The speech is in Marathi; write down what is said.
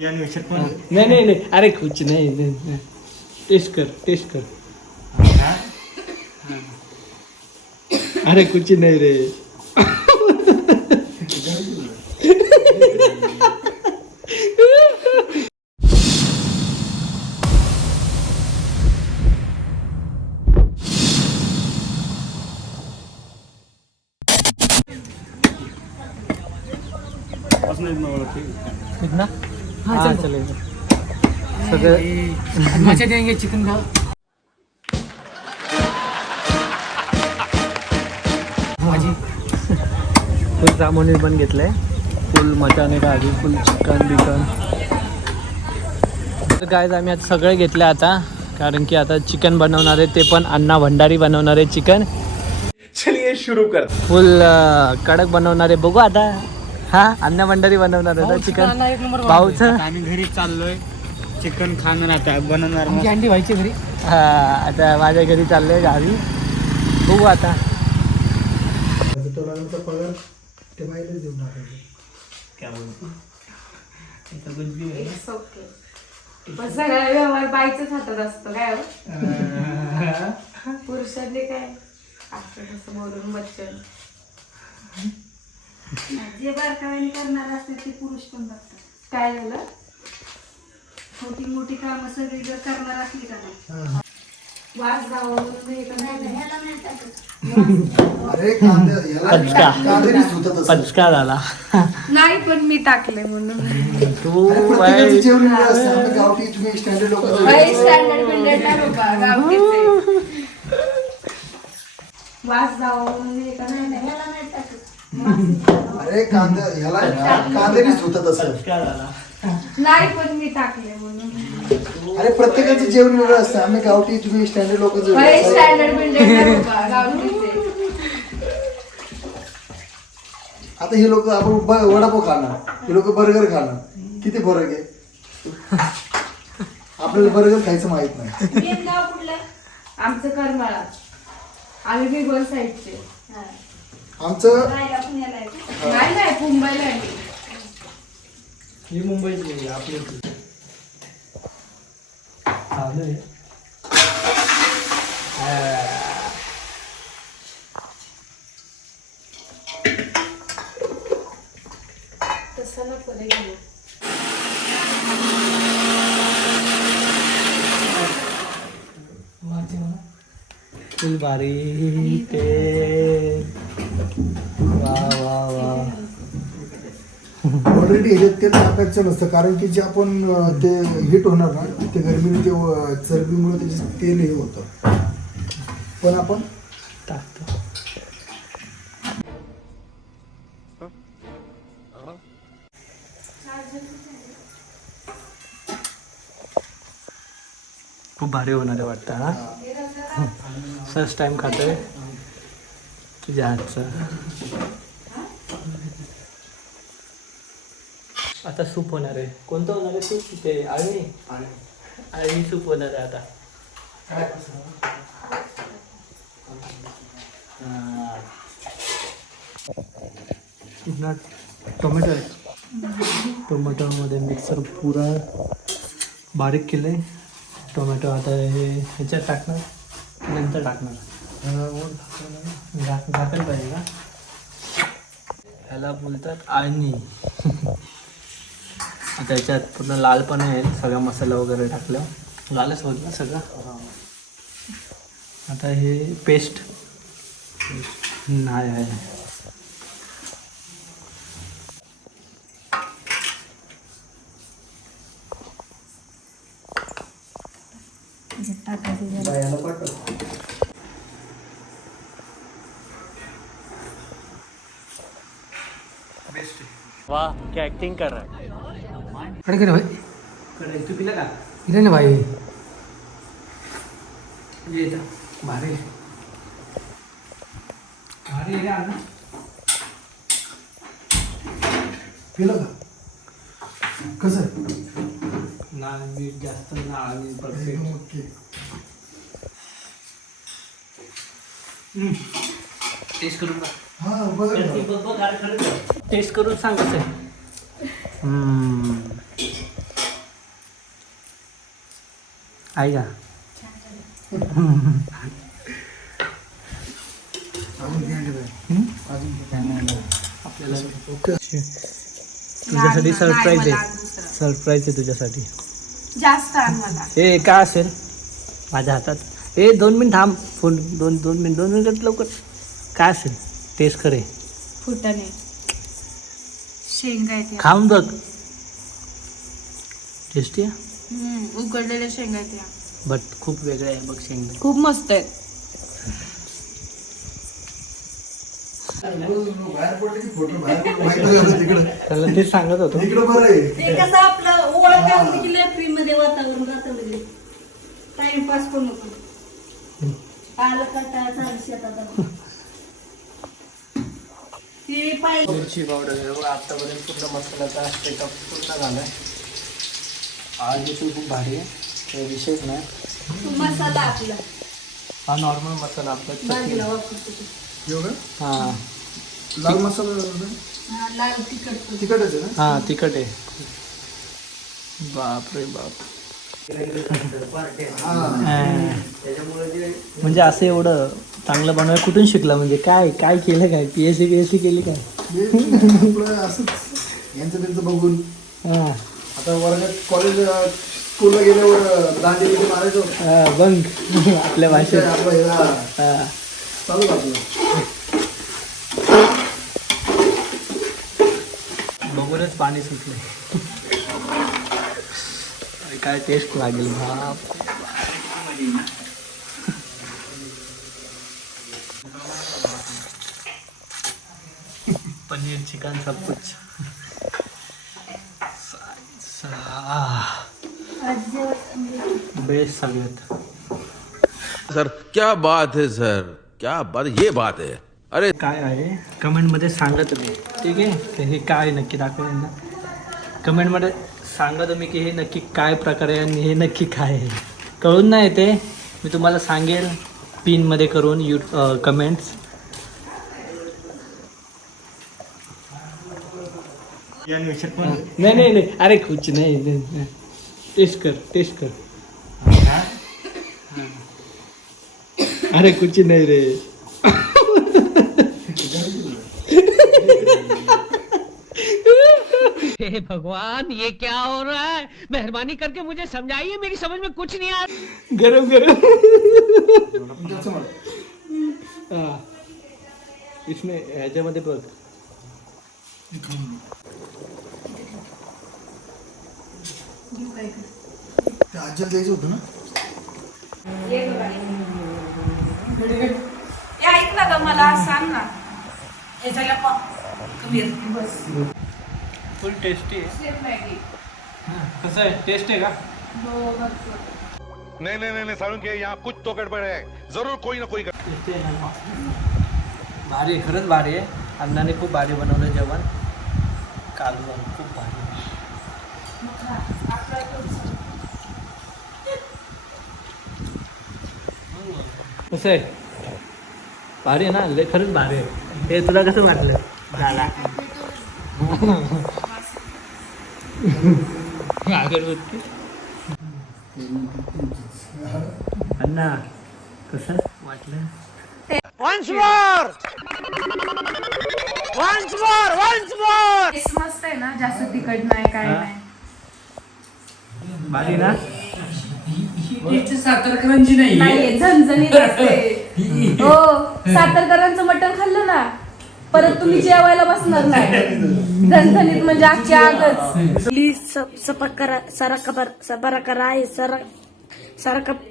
नाही नाही नाही. अरे कुछ नाही नाही. टेस्ट कर टेस्ट कर. अरे कुछ नाही रे. ठीक हाँ चलेगा सगळं मजा देंगे चिकन का भाजी. फुल जामुनी पण घेतलंय. फुल मटण भाजी फुल चिकन बिकन. तर काय आम्ही आता सगळे घेतले आता कारण की आता चिकन बनवणार आहे ते पण अण्णा भंडारी बनवणार आहे चिकन. चलिए शुरू कर. फुल अं, कडक बनवणार आहे बघू आता. हा अण्णा भंडारी बनवणार ना चिकन? एक नंबर भाऊचं? आम्ही घरी चाललोय. चिकन खाणार आता बनवणार अंडी व्हायची घरी. हा आता माझ्या घरी चाललंय गावी. बघू आता. पण सगळा व्यवहार बाईचंच हातात असतो काय हो? पुरुषांनी काय? असं कसं बोलून बच्चन जे बारकाव्याने करणार असते ते पुरुष पण बघतात. काय झालं? मोठी मोठी कामं सगळी जर करणार असली का नाही? वास नाही पचका. झाला. पण मी टाकले म्हणून. तू वास नाही अरे कांदे ह्याला कांदे धुतात असं. नाही पण मी टाकले म्हणून. अरे प्रत्येकाची जेवण वेगळं असतं. आम्ही गावठी तुम्ही स्टँडर्ड लोक स्टँडर्ड बाबा? गावठीचे आता हे लोक आपण ब- वडापाव खाणार. हे लोक बर्गर खाणार. किती फरक आहे? आपल्याला बर्गर खायचं माहीत नाही. मेन गाव कुठलं? आमचं करमाळा. आम्ही बिगोल साईडचे. हा. आमचं? नाही नाही मुंबईला आहे. ही मुंबईची आहे, आपली. चालू आहे. तसं नको रे घेऊ. फुल भारी ते ऑलरेडी ह्याच्यात तेल टाकायचं नसतं. कारण की जे आपण ते हिट होणार ना ते गरमीने ते चरबीमुळे त्याचे तेल हे होतं. पण आपण टाकतो. खूप भारी होणार आहे वाटतं हा? फर्स्ट टाइम खातोय. तुझ्या हातचं. आता सूप होणार आहे. कोणतं होणार आहे सूप? ते आळणी? आळणी. सूप होणार आहे आता. टोमॅटो आहे. टोमॅटोमध्ये मिक्सर पुरा बारीक केलं आहे टोमॅटो आता हे ह्याच्यात टाकणार. नंतर टाकणार. झाक- झाकायला पाहिजे का ह्याला बोलतात आळणी. आता याच्यात पूर्ण लाल पण आहे सगळा मसाला वगैरे टाकलं. लालच होत ना सगळं? आता हे पेस्ट नाही आहे. वाह क्या एक्टिंग कर रहा है? अरे करे भाई तू पिला का इथे ना भाई ये इथं. भारी आहे. भारी आहे रे अण्णा. केलं का कसं आहे ना मीठ जास्त ना आणि परफेक्ट ओके टेस्ट करून बघ. हा बघा टेस्ट करून सांग कसं आहे. आहे का आपल्याला तुझ्यासाठी सरप्राईज आहे. सरप्राईज आहे तुझ्यासाठी. जास्त ए काय असेल? माझ्या हातात. ए दोन मिनिट थांब. फोन दोन दोन मिनिट दोन मिनिट लवकर. काय असेल? टेस्ट करे फुटाने शेंगा खाऊन बघ. टेस्टी आहे? उकडलेल्या शेंगा आहेत या. बट खूप वेगळं आहे बघ शेंग. खूप मस्त आहेत. बाहेर पडले की फोटो बाहेर पडले माहिती झालं तिकडं त्याला ते सांगत होतो. तिकडं बरं आहे. ते कसं आपलं ओळख असली की लय फ्री मध्ये वातावरण राहतं म्हणजे. टाइमपास पण होतो आलं का काय चालू शेतात आता. ते पाहिजे मिरची पावडर आतापर्यंत पूर्ण मसाल्याचा सेटअप पूर्ण झालाय. आज देखील खूप भारी आहे. विशेष नाही. मसाला आपला. हा नॉर्मल मसाला आपला. हा. लाल मसाला? हा, लाल तिखट तिखटच आहे ना? हा तिखट आहे. बाप. रे बाप. म्हणजे असं एवढं चांगलं बनवाय कुठून शिकला? म्हणजे काय काय केलं काय? P S C P S C केली काय? असंच. यांचं त्यांचं बघून. हा. आता वर्गात कॉलेज स्कूलला गेल्यावर दांडी बिंडी मारायचो हा, बंक आपल्या भाषेत. आपलं हे हा, हा. चालू आपलं? बघूनच पाणी सुटले काय टेस्ट लागेल बाप पनीर चिकन सब कुछ. सगळ्यात. सर क्या बात है सर. क्या बात ये बात है. अरे काय आहे? कमेंटमध्ये सांगा तुम्ही ठीक आहे? हे काय नक्की दाखवेल ना? कमेंटमध्ये सांगा तुम्ही की हे नक्की काय प्रकार आहे आणि हे नक्की काय आहे. कळून नाही ते. मी तुम्हाला सांगेल. पिनमध्ये करून यू कमेंट्स नाही नहीं नाही अरे कुछ नहीं नहीं टेस्ट कर टेस्ट कर। अरे कुछ नाही रे। हे भगवान ये क्या हो रहा है? मेहरबानी करके मुझे समझाइए मेरी समझ में कुछ नहीं आ रहा। गरम गरम। जास्त इसमें ह्याच्यामध्ये बघ आजीला द्यायचं होतं ना? ऐक ना ग मला सांग ना. हे कमी आहे. बस. फुल टेस्टी आहे. सेम मॅगी कसं आहे? टेस्ट आहे का? हो बघ नहीं नहीं नहीं सारुण के यहाँ कुछ तो गड़बड़ है जरूर कोई ना कोई आहे भारी आहे खरंच भारी आहे. अण्णाने खूप भारी बनवलं जेवण. कालवण खूप भारी. कसं आहे. भारी आहे ना लय खरंच भारी आहे. हे तुला कसं वाटलं? झाला. अगरबत्ती अण्णा कसं वाटलं? टेस्ट मस्त आहे ना जास्त तिखट नाही काय हा. नाही. भारी ना? नाहीये. झणझणीत असते. हो सातारकरांचं मटण खाल्लं ना परत तुम्ही जेवायला बसणार नाही. झणझणीत म्हणजे अख्खी आगच. प्लीज सपोर्ट करा सारा कबर सबरा करा हे सारा सारा कप